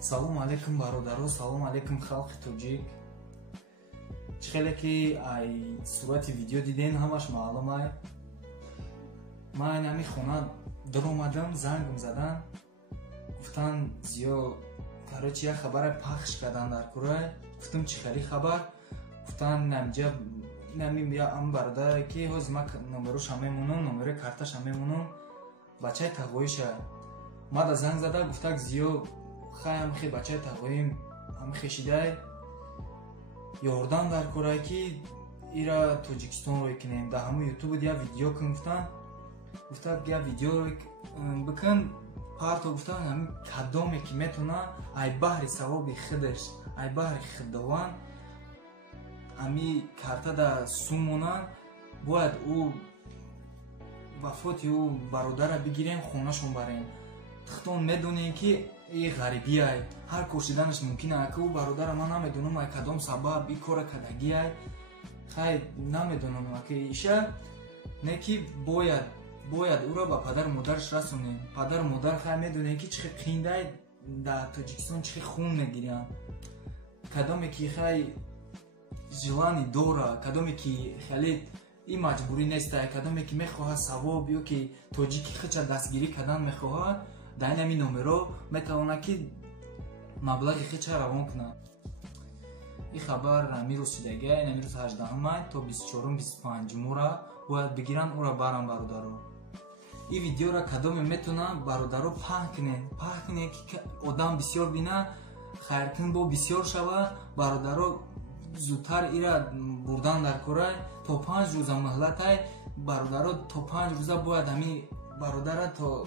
Салом алейкум бародаро, салом алейкум халқи тоҷик. Чӣ хеле ки ай сурати видео диден ҳамаш маълум ай. Ман ҳами хона дар омадам, зангм задан. Гуфтан зиё короче як хабаре пахш кардан дар кӯрай. Гуфтам чӣ хели хабар? Гуфтан намҷа нами ам бародаре ки ҳозир ман номероша мемонам, номерои карташа мемонам. Бачаи тағоиша. Мада занг зада гуфтак зиё хай амхи бачаи тағоим амхи шидай ёрдам дар кӯрай ки ира Тоҷикистонро кунем. Дар ҳамон ютуб я видео кун гуфтан. Гуфтак я видео бикун парто гуфтан ҳами кадоме ки метона ай баҳри савоби хидаш, ай баҳри худованд ами карта да сумона бояд ӯ вафоти ӯ бародара бигирем, хонашон барем. Тахтон медонем ки и ғарибӣ ай, ҳар кошиданаш мумкин ай, ки ӯ бародара ман намедонам ай кадом сабаб и кора кадагӣ ай. Хай намедонам ки иша не ки бояд ӯро ба падару модараш расонем. Падару модар хай медонем ки чихе қиин дай дар Тоҷикистон чихе хун мегиранд. Кадоме ки хай желани дора, кадоме ки хеле и маҷбурӣ нест ай, кадоме ки мехоҳад савоб ё ки тоҷики хича дастгирӣ кардан мехоҳад, дар ин ҳамин номеро метавонад ки маблағи хича равон кунад. И хабар амирӯз шидагӣ ай, амирӯз 18 май то 24-25 мора бояд бигиранд ӯра барам бародаро. И видеора кадоме метона бародаро паҳн кунем ки одам бисёр бина, хайркун бо бисёр шава, бародаро зудтар ира бурдан дар кӯрай то 5 рӯза муҳлат ай. Бародаро то 5 рӯза бояд ҳами бародара то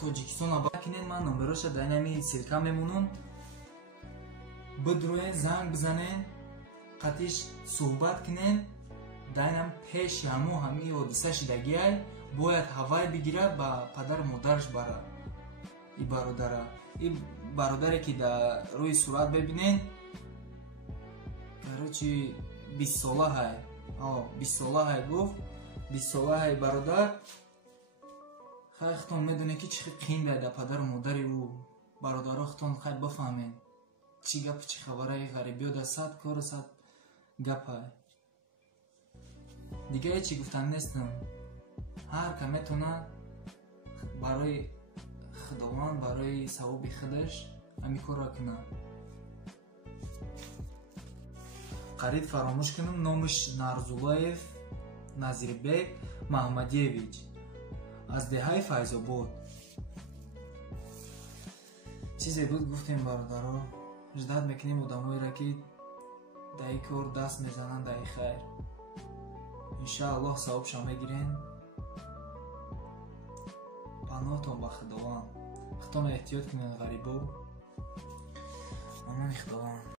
Тоҷикистон абакинен. Ман номероша дар ҳами силка мемонам. Бидроен, занг бизанен, қатиш суҳбат кунен. Дар ҳам пеши ҳами ҳодиса шидагӣ ай, бояд ҳавай бигира ба падару модараш бара. И бародара, и бародаре ки дар рӯи сурат бебинен, короче 20 сола ҳай. 20 сола ҳай гуфт. 20 сола ҳай бародар. хай хитон медоне ки чихи қиин дай дар падару модари ӯ. Бародаро хитон хай бафаҳмен чӣ гапу чӣ хабараи ғарибиё дар 100 кору 100 гапай. Дига ҳечи гуфтан нестам. ҳар ка метона барои худованд, барои савоби худаш ҳами корро кунад. Қариб фаромӯш кунам, номаш Нарзуллаев Назирбек Маҳмадиевич аз деҳаи Файзобод. Чизе буд гуфтем бародаро, ждат мекунем одамоеро ки дар ин кор даст мезананд дар ин хайр. Иншааллоҳ савобша мегирем. паноҳтон ба худованд. хитон эҳтиёт кунед ғарибо. амони худованд.